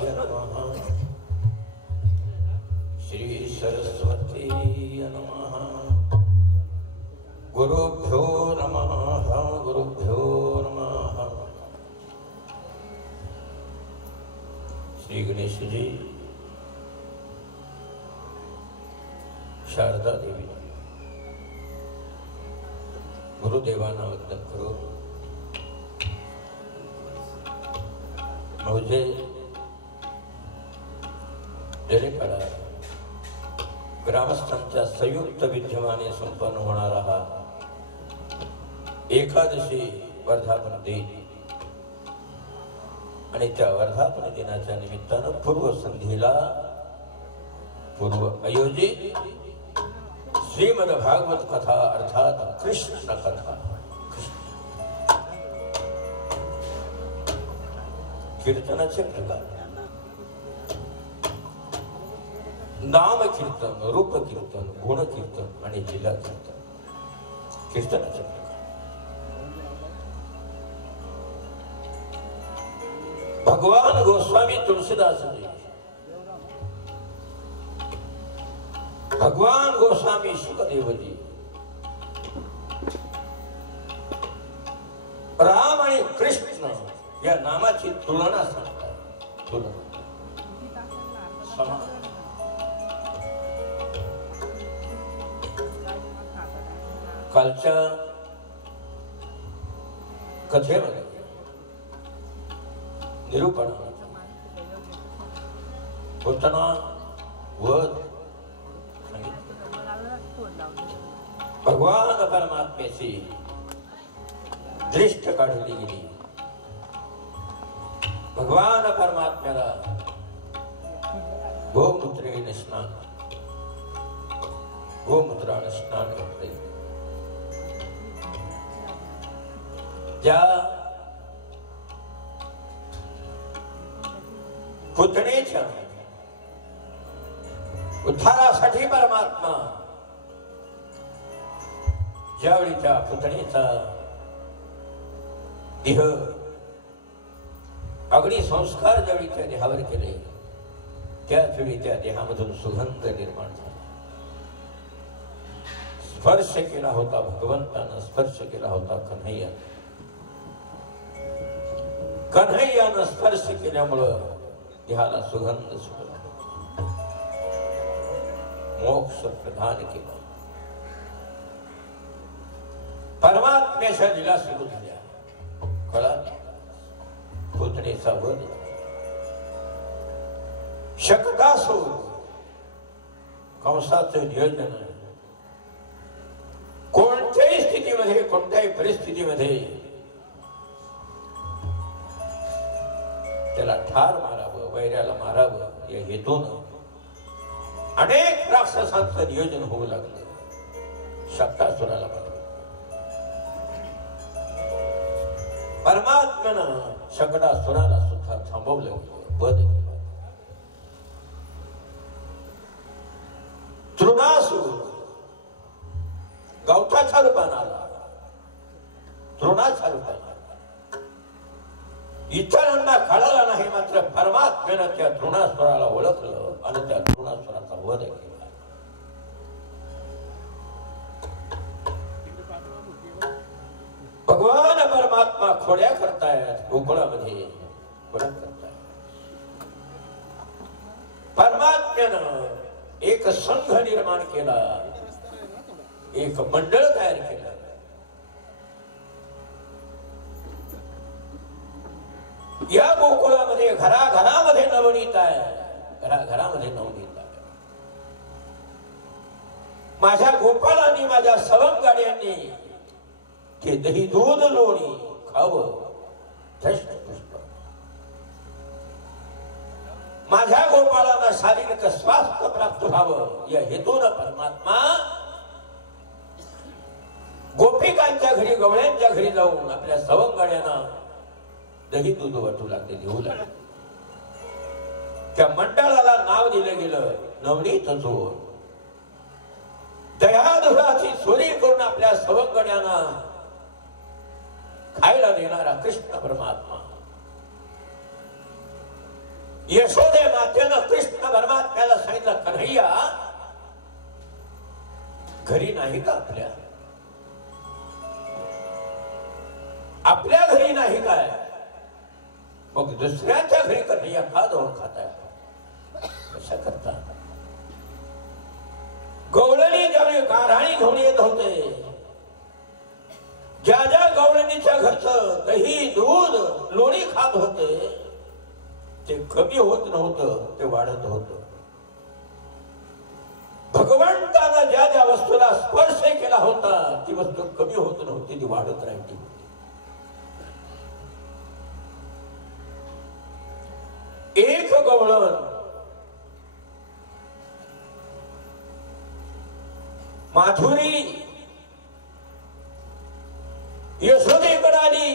देवाय नमः। श्री सरस्वती नमः। गुरुभ्यो नमः। गुरुभ्यो नमः। श्री गणेश जी, शारदा देवी, गुरुदेवांना वंदन करू। म्हणजे जलेकडा ग्रामस्थांच्या संयुक्त विद्यमाने संपन्न होणारा हा एकादशी वर्धापन दिन आणि त्या वर्धापन दिनाच्या निमित्तानं पूर्व संध्येला पूर्व आयोजित श्रीमद भागवत कथा अर्थात कृष्ण कथा, कीर्तनाचे प्रकार, नाम कीर्तन, रूप कीर्तन, गुण कीर्तन आणि लीला कीर्तन, कीर्तनाचे प्रकार। भगवान गोस्वामी तुलसीदास जी, भगवान गोस्वामी सुखदेव जी राम आणि कृष्ण या नामाची तुलना सांगतात। तुलना समान कालच्या कथेमध्ये निरूपण होताना वध भगवान परमात्म्याची दृष्ट काढली गेली। भगवान परमात्म्याला गोमूत्रेण स्नान, गोमूत्राने स्नान घातले। ज्या पुतणेच्या उद्धारासाठी परमात्मा ज्यावेळी त्या पुतणेचा देह अग्निसंस्कार ज्यावेळी त्या देहावर केले, त्याच वेळी त्या देहामधून सुगंध निर्माण झाला। स्पर्श केला होता भगवंतानं, स्पर्श केला होता कन्हैया, कन्हैयानं स्पर्श केल्यामुळं देहाला सुगंध सुटला, मोक्ष प्रदान केला। परमात्म्याच्या लीला सुरू झाल्या। कळा पुतणेचा वध, शक्तासूर कंसाचं नियोजन कोणत्याही स्थितीमध्ये, कोणत्याही परिस्थितीमध्ये त्याला ठार मारावं, वैऱ्याला मारावं या हेतून अनेक राक्षसांचं नियोजन होऊ लागलं। शक्तासुराला परमात्म्यानं शक्तासुराला सुद्धा थांबवलं, वध केला। तृणासूर गवताच्या रूपानं आला, तृणाच्या रूपानं इतरांना कळाला नाही, मात्र परमात्म्यानं त्या तृणासुराला ओळखलं आणि त्या तृणासुराचा वध केला। भगवान परमात्मा खोड्या करतायत गोकुळामध्ये, खोड्या करतायत। परमात्म्यानं एक संघ निर्माण केला, एक मंडळ तयार केलं। या गोकुळामध्ये घराघरामध्ये नवनीत आहे, घराघरामध्ये नवनीत आहे। माझ्या गोपाळांनी, माझ्या सवंगाड्यांनी ते दही दूध लोणी खावं, धष्टपुष्ट। माझ्या गोपाळांना शारीरिक स्वास्थ्य प्राप्त व्हावं या हेतून परमात्मा गोपिकांच्या घरी, गवळ्यांच्या घरी जाऊन आपल्या सवंगाड्यांना दही दूध वाटू लागले, देऊ लागले। त्या मंडळाला नाव दिलं गेलं नवनीत चोर। दह्यादुधाची चोरी करून आपल्या सवंगड्यांना खायला देणारा कृष्ण परमात्मा यशोदे मातेनं कृष्ण परमात्म्याला सांगितलं, कन्हैया घरी नाही का आपल्या? आपल्या घरी नाही काय? मग दुसऱ्याच्या घरी कन्हैया का जाऊन खाताय? कशा करता? गवळणी ज्यावेळी गाराणी घेऊन येत होते, ज्या ज्या गवळणीच्या घरचं दही दूध लोणी खात होते, ते कमी होत नव्हतं, ते वाढत होतं. भगवंतानं ज्या ज्या वस्तूला स्पर्श केला होता, ती वस्तू कमी होत नव्हती, ती वाढत राहिली. एक गवळण माधुरी यशोदेकडे आली,